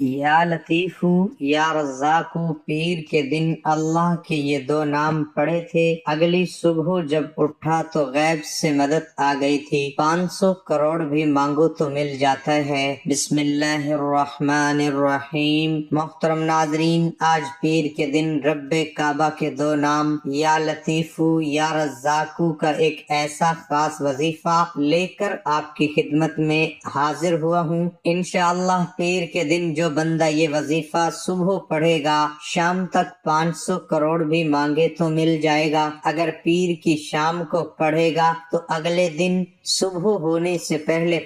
یا لطیفو یا رزاقو پیر کے دن اللہ کے یہ دو نام پڑے تھے۔ اگلی صبح جب اٹھا تو غیب سے مدد آ گئی تھی، 500 کروڑ بھی مانگو تو مل جاتا ہے۔ بسم اللہ الرحمن الرحیم۔ محترم ناظرین، آج پیر کے دن رب کعبہ کے دو نام یا لطیفو یا رزاقو کا ایک ایسا خاص وظیفہ لے کر آپ کی خدمت میں حاضر ہوا ہوں۔ انشاءاللہ پیر کے دن جو بندہ یہ وظیفہ صبح پڑھے گا، شام تک 500 کروڑ بھی مانگے تو مل جائے گا۔ اگر پیر کی شام کو پڑھے گا تو اگلے دن صبح ہونے سے پہلے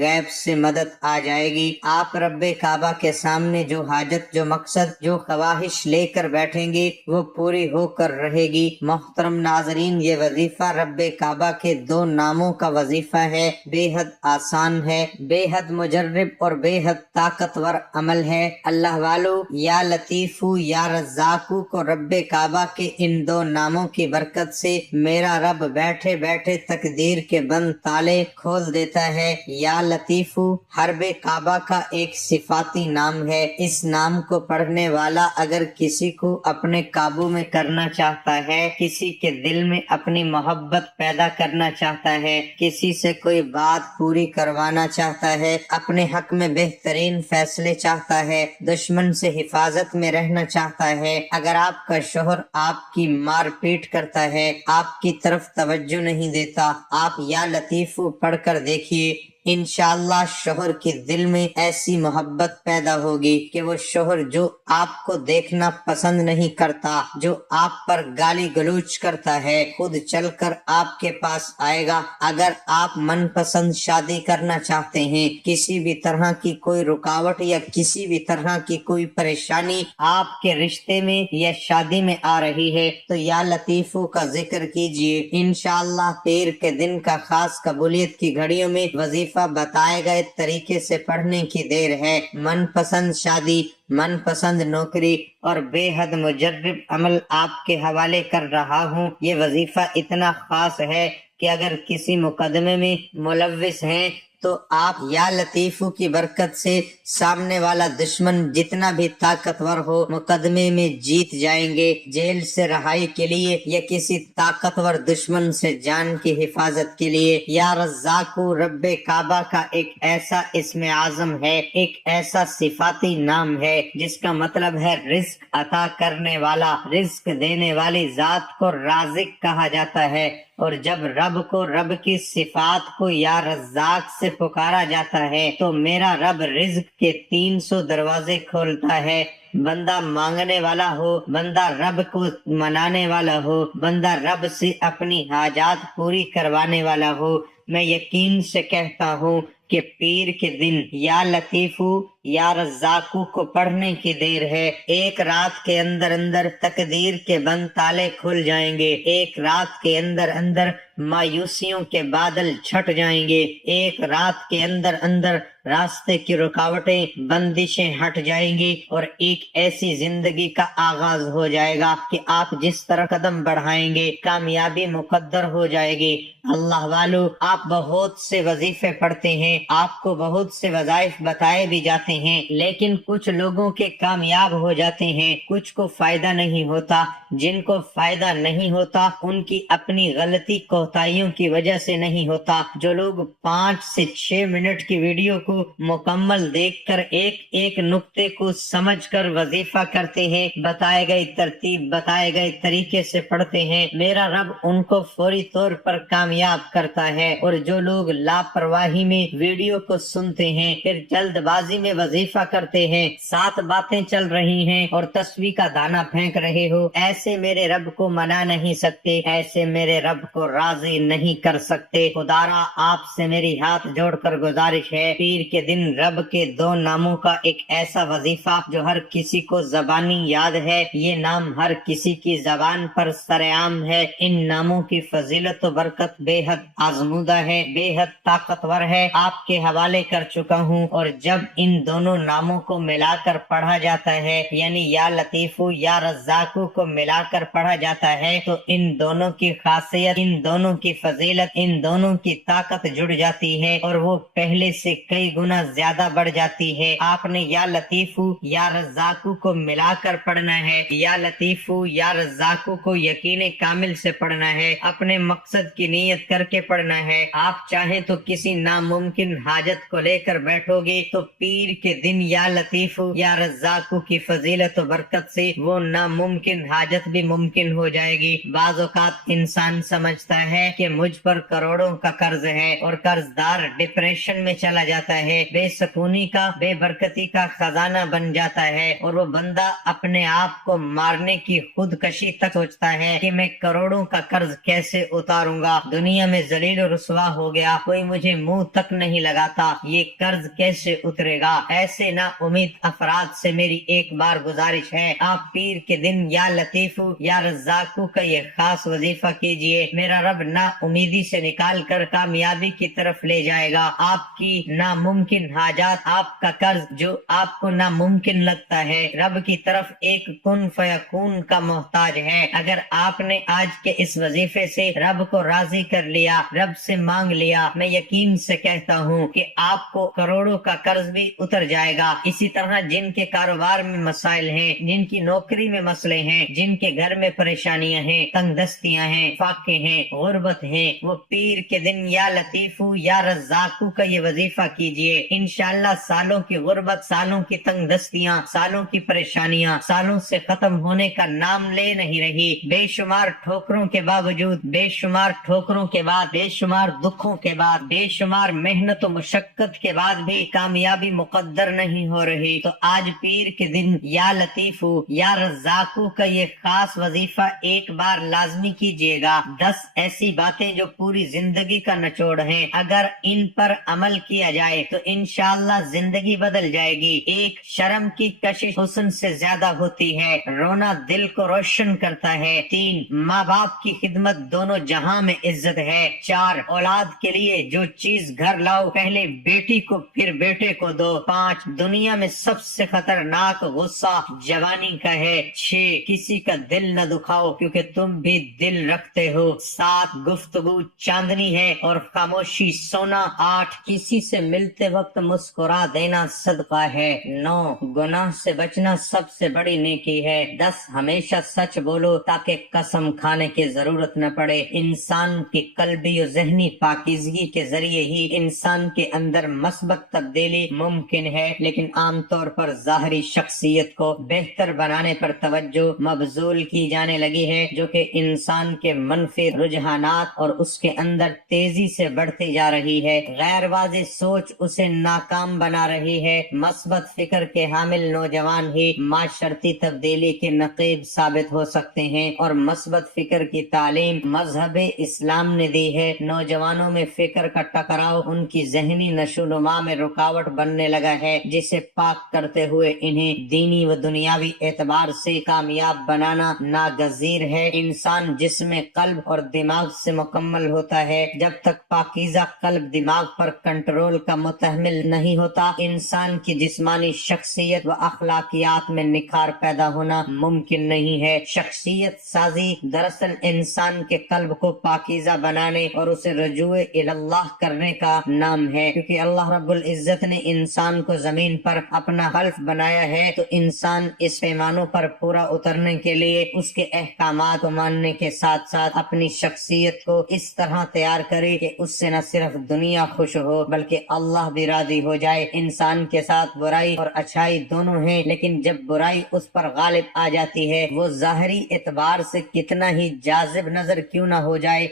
غیب سے مدد آ جائے گی۔ آپ رب کعبہ کے سامنے جو حاجت، جو مقصد، جو خواہش لے کر بیٹھیں گے وہ پوری ہو کر رہے گی۔ محترم ناظرین، یہ وظیفہ رب کعبہ کے دو ناموں کا وظیفہ ہے، بے حد آسان ہے، بے حد مجرب اور بے حد طاقتور عمل ہے۔ اللہ والو، یا لطیفو یا رزاقو کو رب کعبہ کے ان دو ناموں کی برکت سے میرا رب بیٹھے بیٹھے تقدیر کے بند تالے کھول دیتا ہے۔ یا لطیفو حرب کعبہ کا ایک صفاتی نام ہے۔ اس نام کو پڑھنے والا اگر کسی کو اپنے قابو میں کرنا چاہتا ہے، کسی کے دل میں اپنی محبت پیدا کرنا چاہتا ہے، کسی سے کوئی بات پوری کروانا چاہتا ہے، اپنے حق میں بہترین فیصلے چاہتا ہے، دشمن سے حفاظت میں رہنا چاہتا ہے، اگر آپ کا شوہر آپ کی مار پیٹ کرتا ہے، آپ کی طرف توجہ نہیں دیتا، آپ یا لطیفو پڑھ کر دیکھیے، انشاءاللہ شوہر کے دل میں ایسی محبت پیدا ہوگی کہ وہ شوہر جو آپ کو دیکھنا پسند نہیں کرتا، جو آپ پر گالی گلوچ کرتا ہے، خود چل کر آپ کے پاس آئے گا۔ اگر آپ من پسند شادی کرنا چاہتے ہیں، کسی بھی طرح کی کوئی رکاوٹ یا کسی بھی طرح کی کوئی پریشانی آپ کے رشتے میں یا شادی میں آ رہی ہے تو یا لطیفو کا ذکر کیجئے۔ انشاءاللہ پیر کے دن کا خاص قبولیت کی گھڑیوں میں وظیفہ بتائے گئے طریقے سے پڑھنے کی دیر ہے۔ من پسند شادی، من پسند نوکری اور بے حد مجرب عمل آپ کے حوالے کر رہا ہوں۔ یہ وظیفہ اتنا خاص ہے کہ اگر کسی مقدمے میں ملوث ہیں تو آپ یا لطیفو کی برکت سے سامنے والا دشمن جتنا بھی طاقتور ہو مقدمے میں جیت جائیں گے۔ جیل سے رہائی کے لیے یا کسی طاقتور دشمن سے جان کی حفاظت کے لیے یا رزاقو رب کعبہ کا ایک ایسا اسم اعظم ہے، ایک ایسا صفاتی نام ہے جس کا مطلب ہے رزق عطا کرنے والا، رزق دینے والی ذات کو رازق کہا جاتا ہے۔ اور جب رب کو، رب کی صفات کو یا رزاق سے پکارا جاتا ہے تو میرا رب رزق کے 300 دروازے کھولتا ہے۔ بندہ مانگنے والا ہو، بندہ رب کو منانے والا ہو، بندہ رب سے اپنی حاجات پوری کروانے والا ہو، میں یقین سے کہتا ہوں کہ پیر کے دن یا لطیفو یا رزاقو کو پڑھنے کی دیر ہے۔ ایک رات کے اندر اندر تقدیر کے بند تالے کھل جائیں گے، ایک رات کے اندر اندر مایوسیوں کے بادل چھٹ جائیں گے، ایک رات کے اندر اندر راستے کی رکاوٹیں، بندشیں ہٹ جائیں گی اور ایک ایسی زندگی کا آغاز ہو جائے گا کہ آپ جس طرح قدم بڑھائیں گے کامیابی مقدر ہو جائے گی۔ اللہ والو، آپ بہت سے وظیفے پڑھتے ہیں، آپ کو بہت سے وظائف بتائے بھی جاتے ہیں، لیکن کچھ لوگوں کے کامیاب ہو جاتے ہیں، کچھ کو فائدہ نہیں ہوتا۔ جن کو فائدہ نہیں ہوتا ان کی اپنی غلطی کوتاہیوں کی وجہ سے نہیں ہوتا۔ جو لوگ 5 سے 6 منٹ کی ویڈیو کو مکمل دیکھ کر ایک ایک نقطے کو سمجھ کر وظیفہ کرتے ہیں، بتائے گئے ترتیب، بتائے گئے طریقے سے پڑھتے ہیں، میرا رب ان کو فوری طور پر کامیاب کرتا ہے۔ اور جو لوگ لاپرواہی میں ویڈیو کو سنتے ہیں، پھر جلد بازی میں وظیفہ کرتے ہیں، 7 باتیں چل رہی ہیں اور تسبیح کا دانہ پھینک رہے ہو، ایسے میرے رب کو منا نہیں سکتے، ایسے میرے رب کو راضی نہیں کر سکتے۔ خدارا آپ سے میری ہاتھ جوڑ کر گزارش ہے، پیر کے دن رب کے 2 ناموں کا ایک ایسا وظیفہ جو ہر کسی کو زبانی یاد ہے، یہ نام ہر کسی کی زبان پر سرعام ہے۔ ان ناموں کی فضیلت و برکت بے حد آزمودہ ہے، بے حد طاقتور ہے، آپ کے حوالے کر چکا ہوں۔ اور جب ان دونوں ناموں کو ملا کر پڑھا جاتا ہے، یعنی یا لطیفو یا رزاقو کو ملا کر پڑھا جاتا ہے، تو ان دونوں کی خاصیت، ان دونوں کی فضیلت، ان دونوں کی طاقت جڑ جاتی ہے اور وہ پہلے سے کئی گنا زیادہ بڑھ جاتی ہے۔ آپ نے یا لطیفو یا رزاقو کو ملا کر پڑھنا ہے، یا لطیفو یا رزاقو کو یقین کامل سے پڑھنا ہے، اپنے مقصد کی نیت کر کے پڑھنا ہے۔ آپ چاہیں تو کسی ناممکن حاجت کو لے کر بیٹھو گے تو پیر کے دن یا لطیفو یا رزاقو کی فضیلت و برکت سے وہ ناممکن حاجت بھی ممکن ہو جائے گی۔ بعض اوقات انسان سمجھتا ہے کہ مجھ پر کروڑوں کا قرض ہے اور قرض دار ڈپریشن میں چلا جاتا ہے، بے سکونی کا، بے برکتی کا خزانہ بن جاتا ہے، اور وہ بندہ اپنے آپ کو مارنے کی خودکشی تک سوچتا ہے کہ میں کروڑوں کا قرض کیسے اتاروں گا، دنیا میں ذلیل و رسوا ہو گیا، کوئی مجھے منہ تک نہیں لگاتا، یہ قرض کیسے اترے گا۔ ایسے نا امید افراد سے میری ایک بار گزارش ہے، آپ پیر کے دن یا لطیفو یا رزاقو کا یہ خاص وظیفہ کیجئے، میرا رب نا امیدی سے نکال کر کامیابی کی طرف لے جائے گا۔ آپ کی ناممکن حاجات، آپ کا قرض جو آپ کو ناممکن لگتا ہے، رب کی طرف ایک کن فیکون کا محتاج ہے۔ اگر آپ نے آج کے اس وظیفے سے رب کو راضی کر لیا، رب سے مانگ لیا، میں یقین سے کہتا ہوں کہ آپ کو کروڑوں کا قرض بھی اتر جائے گا۔ اسی طرح جن کے کاروبار میں مسائل ہیں، جن کی نوکری میں مسئلے ہیں، جن کے گھر میں پریشانیاں ہیں، تنگ دستیاں ہیں، فاقے ہیں، غربت ہیں، وہ پیر کے دن یا لطیفو یا رزاقو کا یہ وظیفہ کیجئے، انشاءاللہ سالوں کی غربت، سالوں کی تنگ دستیاں، سالوں کی پریشانیاں سالوں سے ختم ہونے کا نام لے نہیں رہی۔ بے شمار ٹھوکروں کے باوجود، بے شمار ٹھوکروں کے بعد، بے شمار دکھوں کے بعد، بے شمار محنت و مشقت کے بعد بھی کامیابی مقدر نہیں ہو رہی، تو آج پیر کے دن یا لطیفو یا رزاقو کا یہ خاص وظیفہ ایک بار لازمی کیجئے گا۔ 10 ایسی باتیں جو پوری زندگی کا نچوڑ ہیں، اگر ان پر عمل کیا جائے تو انشاءاللہ زندگی بدل جائے گی۔ ایک، شرم کی کشش حسن سے زیادہ ہوتی ہے، رونا دل کو روشن کرتا ہے۔ 3، ماں باپ کی خدمت دونوں جہاں میں عزت ہے۔ 4، اولاد کے لیے جو چیز گھر لاؤ پہلے بیٹی کو پھر بیٹے کو دو۔ 5، دنیا میں سب سے خطرناک غصہ جوانی کا ہے۔ 6، کسی کا دل نہ دکھاؤ کیونکہ تم بھی دل رکھتے ہو۔ 7، گفتگو چاندنی ہے اور خاموشی سونا۔ 8، کسی سے ملتے وقت مسکرا دینا صدقہ ہے۔ 9، گناہ سے بچنا سب سے بڑی نیکی ہے۔ 10، ہمیشہ سچ بولو تاکہ قسم کھانے کی ضرورت نہ پڑے۔ انسان کی قلبی و ذہنی پاکیزگی کے ذریعے ہی انسان کے اندر مثبت تبدیلی ممکن ہے، لیکن عام طور پر ظاہری شخصیت کو بہتر بنانے پر توجہ مبذول کی جانے لگی ہے، جو کہ انسان کے منفی رجحانات اور اس کے اندر تیزی سے بڑھتی جا رہی ہے۔ غیر واضح سوچ اسے ناکام بنا رہی ہے۔ مثبت فکر کے حامل نوجوان ہی معاشرتی تبدیلی کے نقیب ثابت ہو سکتے ہیں، اور مثبت فکر کی تعلیم مذہب اسلام نے دی ہے۔ نوجوانوں میں فکر کا ٹکراؤ ان کی ذہنی نشوونما میں رکاوٹ بننے لگا ہے، جسے پاک کرتے ہوئے انہیں دینی و دنیاوی اعتبار سے کامیاب بنانا ناگزیر ہے۔ انسان جسم، قلب اور دماغ سے مکمل ہوتا ہے۔ جب تک پاکیزہ قلب دماغ پر کنٹرول کا متحمل نہیں ہوتا، انسان کی جسمانی شخصیت و اخلاقیات میں نکھار پیدا ہونا ممکن نہیں ہے۔ شخصیت سازی دراصل انسان کے قلب کو پاکیزہ بنانے اور اسے رجوع اللہ کرنے کا نام ہے، کیونکہ اللہ رب العزت نے انسان کو زمین پر اپنا خلف بنایا ہے، تو انسان اس پیمانوں پر پورا اترنے کے لیے اس کے احکامات کو ماننے کے ساتھ ساتھ اپنی شخصیت کو اس طرح تیار کرے کہ اس سے نہ صرف دنیا خوش ہو بلکہ اللہ بھی راضی ہو جائے۔ انسان کے ساتھ برائی اور اچھائی دونوں ہیں، لیکن جب برائی اس پر غالب آ جاتی ہے، وہ ظاہری اعتبار سے کتنا ہی جاذب نظر کیوں نہ ہو جائے،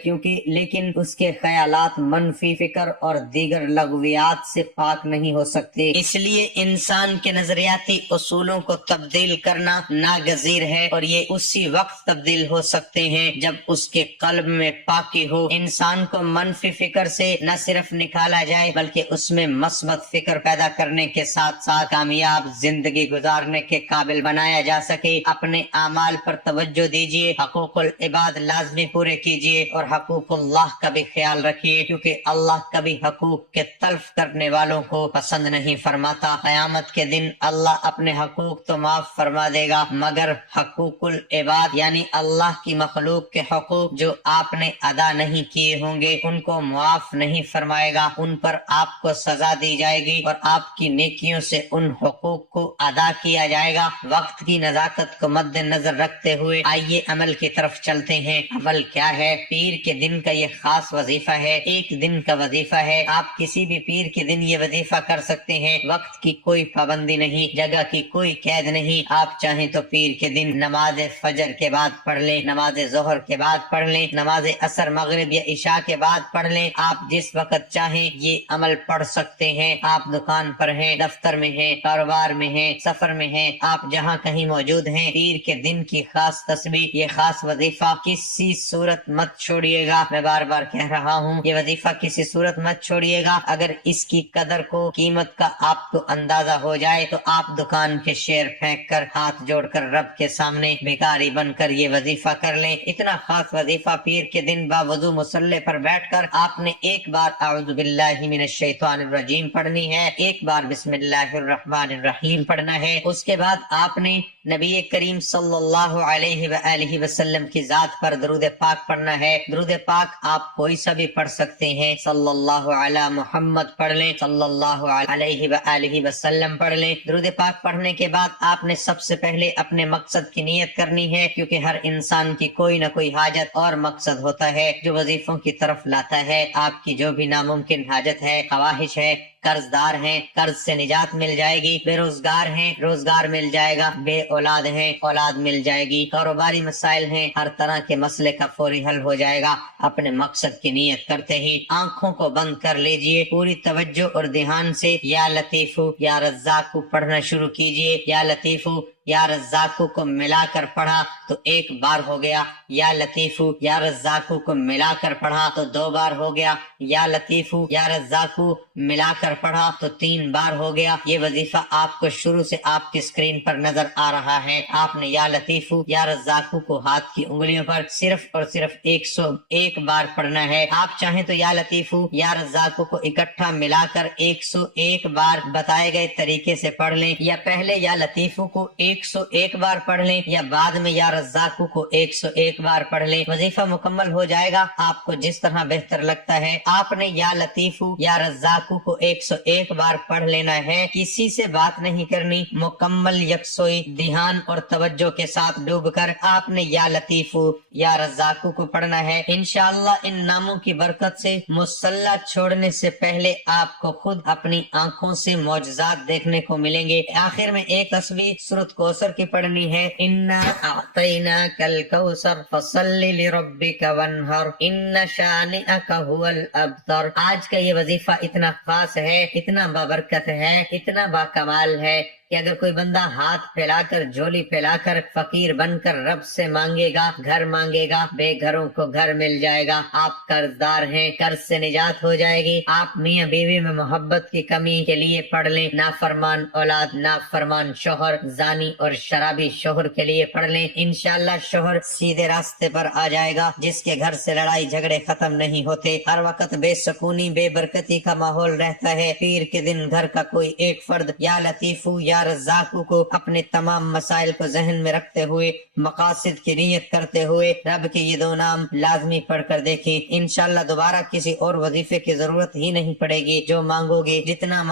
لیکن اس کے خیالات منفی فکر اور دیگر لغویات سے پاک نہیں ہو سکتے۔ اس لیے انسان کے نظریاتی اصولوں کو تبدیل کرنا ناگزیر ہے، اور یہ اسی وقت تبدیل ہو سکتے ہیں جب اس کے قلب میں پاکی ہو۔ انسان کو منفی فکر سے نہ صرف نکالا جائے بلکہ اس میں مثبت فکر پیدا کرنے کے ساتھ ساتھ کامیاب زندگی گزارنے کے قابل بنایا جا سکے۔ اپنے اعمال پر توجہ دیجیے، حقوق العباد لازمی پورے کیجیے اور حقوق اللہ کا بھی خیال رکھیے، کیونکہ اللہ کبھی حقوق کے تلف کرنے والوں کو پسند نہیں فرماتا۔ فرماتا۔ قیامت کے دن اللہ اپنے حقوق تو معاف فرما دے گا، مگر حقوق العباد یعنی اللہ کی مخلوق کے حقوق جو آپ نے ادا نہیں کیے ہوں گے ان کو معاف نہیں فرمائے گا، ان پر آپ کو سزا دی جائے گی اور آپ کی نیکیوں سے ان حقوق کو ادا کیا جائے گا۔ وقت کی نزاکت کو مد نظر رکھتے ہوئے آئیے عمل کی طرف چلتے ہیں۔ عمل کیا ہے؟ پیر کے دن کا یہ خاص وظیفہ ہے، ایک دن کا وظیفہ ہے۔ آپ کسی بھی پیر کے دن یہ وظیفہ کر سکتے ہیں، وقت کی کوئی پابندی نہیں، جگہ کی کوئی قید نہیں۔ آپ چاہیں تو پیر کے دن نماز فجر کے بعد پڑھ لیں، نماز ظہر کے بعد پڑھ لیں، نماز عصر مغرب یا عشاء کے بعد پڑھ لیں، آپ جس وقت چاہیں یہ عمل پڑھ سکتے ہیں۔ آپ دکان پر ہیں، دفتر میں ہیں، کاروبار میں ہیں، سفر میں ہیں، آپ جہاں کہیں موجود ہیں، پیر کے دن کی خاص تسبیح، یہ خاص وظیفہ کسی صورت مت چھوڑیے گا۔ میں بار بار کہہ رہا ہوں یہ وظیفہ کسی صورت مت چھوڑیے گا۔ اگر اس کی قدر کو، قیمت کا آپ کو اندازہ ہو جائے تو آپ دکان کے شیئر پھینک کر، ہاتھ جوڑ کر رب کے سامنے بھکاری بن کر یہ وظیفہ کر لیں۔ اتنا خاص وظیفہ پیر کے دن باوضو مصلی پر بیٹھ کر آپ نے ایک بار اعوذ باللہ من الشیطان الرجیم پڑھنی ہے، ایک بار بسم اللہ الرحمن الرحیم پڑھنا ہے، اس کے بعد آپ نے نبی کریم صلی اللہ علیہ وآلہ وسلم کی ذات پر درود پاک پڑھنا ہے۔ درود پاک آپ کوئی سا بھی پڑھ سکتے ہیں، صلی اللہ علی محمد پڑھ لیں، صلی اللہ علیہ وآلہ وسلم پڑھ لیں۔ درود پاک پڑھنے کے بعد آپ نے سب سے پہلے اپنے مقصد کی نیت کرنی ہے، کیونکہ ہر انسان کی کوئی نہ کوئی حاجت اور مقصد ہوتا ہے جو وظیفوں کی طرف لاتا ہے۔ آپ کی جو بھی ناممکن حاجت ہے، خواہش ہے، قرض دار ہیں، قرض سے نجات مل جائے گی، بے روزگار ہیں، روزگار مل جائے گا، بے اولاد ہیں، اولاد مل جائے گی، کاروباری مسائل ہیں، ہر طرح کے مسئلے کا فوری حل ہو جائے گا۔ اپنے مقصد کی نیت کرتے ہی آنکھوں کو بند کر لیجئے، پوری توجہ اور دھیان سے یا لطیفو یا رزاقو پڑھنا شروع کیجئے۔ یا لطیفو یا رزاقو کو ملا کر پڑھا تو ایک بار ہو گیا، یا لطیفو یا رزاقو کو ملا کر پڑھا تو 2 بار ہو گیا، یا لطیفو یا رزاقو ملا کر پڑھا تو 3 بار ہو گیا۔ یہ وظیفہ آپ کو شروع سے آپ کی اسکرین پر نظر آ رہا ہے۔ آپ نے یا لطیفو یا رزاقو کو ہاتھ کی انگلیوں پر صرف اور صرف 101 بار پڑھنا ہے۔ آپ چاہیں تو یا لطیفو یا رزاقو کو اکٹھا ملا کر 101 بار بتائے گئے طریقے سے پڑھ لیں، یا پہلے یا لطیفو کو 101 بار پڑھ لیں یا بعد میں یا رزاقو کو 101 بار پڑھ لیں۔ وظیفہ مکمل ہو جائے گا آپ کو جس طرح بہتر لگتا ہے۔ آپ نے یا لطیفو یا رزاقو کو 101 بار پڑھ لینا ہے، کسی سے بات نہیں کرنی، مکمل یکسوئی دھیان اور توجہ کے ساتھ ڈوب کر آپ نے یا لطیفو یا رزاقو کو پڑھنا ہے۔ انشاءاللہ ان ناموں کی برکت سے مصلی چھوڑنے سے پہلے آپ کو خود اپنی آنکھوں سے معجزات دیکھنے کو ملیں گے۔ آخر میں ایک تسبیح سورۃ کوثر کی پڑھنی ہے، انا اعطیناک الکوثر فصل لربک وانحر ان شانئک هو الابتر۔ آج کا یہ وظیفہ اتنا خاص ہے، اتنا بابرکت ہے، اتنا باکمال ہے کہ اگر کوئی بندہ ہاتھ پھیلا کر، جھولی پھیلا کر، فقیر بن کر رب سے مانگے گا، گھر مانگے گا، بے گھروں کو گھر مل جائے گا۔ آپ قرض دار ہیں، قرض سے نجات ہو جائے گی۔ آپ میاں بیوی میں محبت کی کمی کے لیے پڑھ لیں، نافرمان اولاد، نافرمان شوہر، زانی اور شرابی شوہر کے لیے پڑھ لیں، انشاءاللہ شوہر سیدھے راستے پر آ جائے گا۔ جس کے گھر سے لڑائی جھگڑے ختم نہیں ہوتے، ہر وقت بے سکونی، بے برکتی کا ماحول رہتا ہے، پیر کے دن گھر کا کوئی ایک فرد یا لطیفو یا رزاقو کو اپنے تمام مسائل کو ذہن میں رکھتے ہوئے، مقاصد کی نیت کرتے ہوئے رب کے یہ 2 نام لازمی پڑھ کر دیکھیں، انشاءاللہ دوبارہ کسی اور وظیفے کی ضرورت ہی نہیں پڑے گی۔ جو مانگو گے، جتنا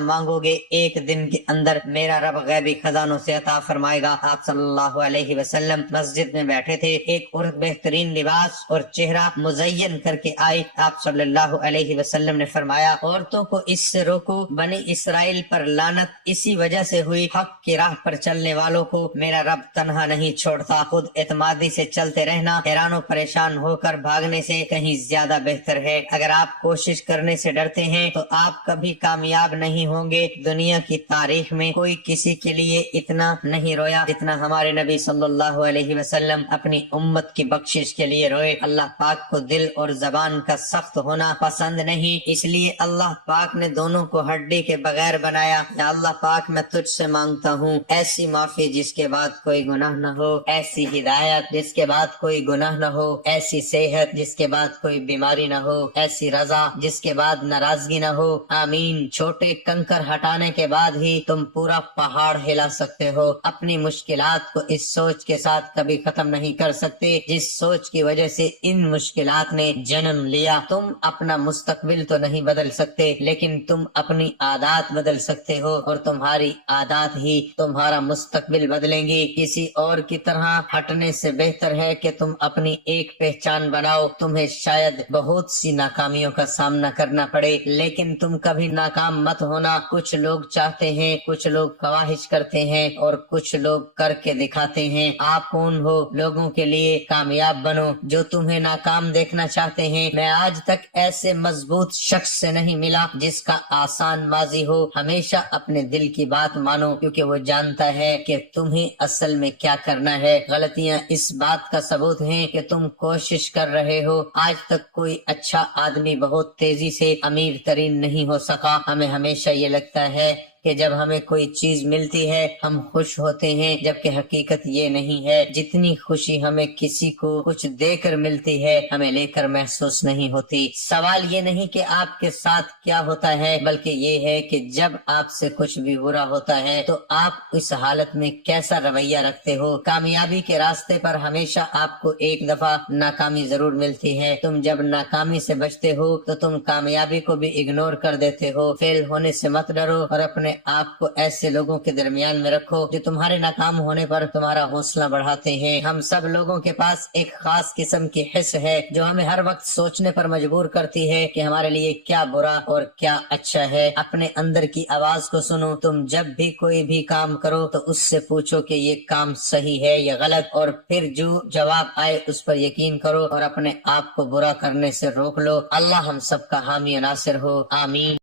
مانگو گے ایک دن کے اندر میرا رب غیبی خزانوں سے عطا فرمائے گا۔ آپ صلی اللہ علیہ وسلم مسجد میں بیٹھے تھے، ایک عورت بہترین لباس اور چہرہ مزین کر کے آئی، آپ صلی اللہ علیہ وسلم نے فرمایا عورتوں کو اس سے روکو، بنی اسرائیل پر لعنت اسی وجہ سے ہوئی، حق کی راہ پر چلنے والوں کو میرا رب تنہا نہیں چھوڑتا۔ خود اعتمادی سے چلتے رہنا حیران و پریشان ہو کر بھاگنے سے کہیں زیادہ بہتر ہے۔ اگر آپ کوشش کرنے سے ڈرتے ہیں تو آپ کبھی کامیاب نہیں ہوں گے۔ دنیا کی تاریخ میں کوئی کسی کے لیے اتنا نہیں رویا جتنا ہمارے نبی صلی اللہ علیہ وسلم اپنی امت کی بخشش کے لیے روئے۔ اللہ پاک کو دل اور زبان کا سخت ہونا پسند نہیں، اس لیے اللہ پاک نے دونوں کو ہڈی کے بغیر بنایا۔ یا اللہ پاک پاک میں تجھ سے مانگتا ہوں ایسی معافی جس کے بعد کوئی گناہ نہ ہو، ایسی ہدایت جس کے بعد کوئی گناہ نہ ہو، ایسی صحت جس کے بعد کوئی بیماری نہ ہو، ایسی رضا جس کے بعد ناراضگی نہ ہو۔ آمین۔ چھوٹے کنکر ہٹانے کے بعد ہی تم پورا پہاڑ ہلا سکتے ہو۔ اپنی مشکلات کو اس سوچ کے ساتھ کبھی ختم نہیں کر سکتے جس سوچ کی وجہ سے ان مشکلات نے جنم لیا۔ تم اپنا مستقبل تو نہیں بدل سکتے لیکن تم اپنی عادات بدل سکتے ہو، اور تمہاری عادات ہی تمہارا مستقبل بدلیں گی۔ کسی اور کی طرح ہٹنے سے بہتر ہے کہ تم اپنی ایک پہچان بناؤ۔ تمہیں شاید بہت سی ناکامیوں کا سامنا کرنا پڑے لیکن تم کبھی ناکام مت ہونا۔ کچھ لوگ چاہتے ہیں، کچھ لوگ خواہش کرتے ہیں اور کچھ لوگ کر کے دکھاتے ہیں۔ آپ کون ہو؟ لوگوں کے لیے کامیاب بنو جو تمہیں ناکام دیکھنا چاہتے ہیں۔ میں آج تک ایسے مضبوط شخص سے نہیں ملا جس کا آسان ماضی ہو۔ ہمیشہ اپنے دل کی بات مانو کیونکہ وہ جانتا ہے کہ تمہیں اصل میں کیا کرنا ہے۔ غلطیاں اس بات کا ثبوت ہیں کہ تم کوشش کر رہے ہو۔ آج تک کوئی اچھا آدمی بہت تیزی سے امیر ترین نہیں ہو سکا۔ ہمیں ہمیشہ یہ لگتا ہے کہ جب ہمیں کوئی چیز ملتی ہے ہم خوش ہوتے ہیں، جبکہ حقیقت یہ نہیں ہے۔ جتنی خوشی ہمیں کسی کو کچھ دے کر ملتی ہے ہمیں لے کر محسوس نہیں ہوتی۔ سوال یہ نہیں کہ آپ کے ساتھ کیا ہوتا ہے بلکہ یہ ہے کہ جب آپ سے کچھ بھی برا ہوتا ہے تو آپ اس حالت میں کیسا رویہ رکھتے ہو۔ کامیابی کے راستے پر ہمیشہ آپ کو ایک دفعہ ناکامی ضرور ملتی ہے۔ تم جب ناکامی سے بچتے ہو تو تم کامیابی کو بھی اگنور کر دیتے ہو۔ فیل ہونے سے مت ڈرو اور اپنے آپ کو ایسے لوگوں کے درمیان میں رکھو جو تمہارے ناکام ہونے پر تمہارا حوصلہ بڑھاتے ہیں۔ ہم سب لوگوں کے پاس ایک خاص قسم کی حس ہے جو ہمیں ہر وقت سوچنے پر مجبور کرتی ہے کہ ہمارے لیے کیا برا اور کیا اچھا ہے۔ اپنے اندر کی آواز کو سنو۔ تم جب بھی کوئی بھی کام کرو تو اس سے پوچھو کہ یہ کام صحیح ہے یا غلط، اور پھر جو جواب آئے اس پر یقین کرو اور اپنے آپ کو برا کرنے سے روک لو۔ اللہ ہم سب کا حامی و ناصر ہو۔ آمین۔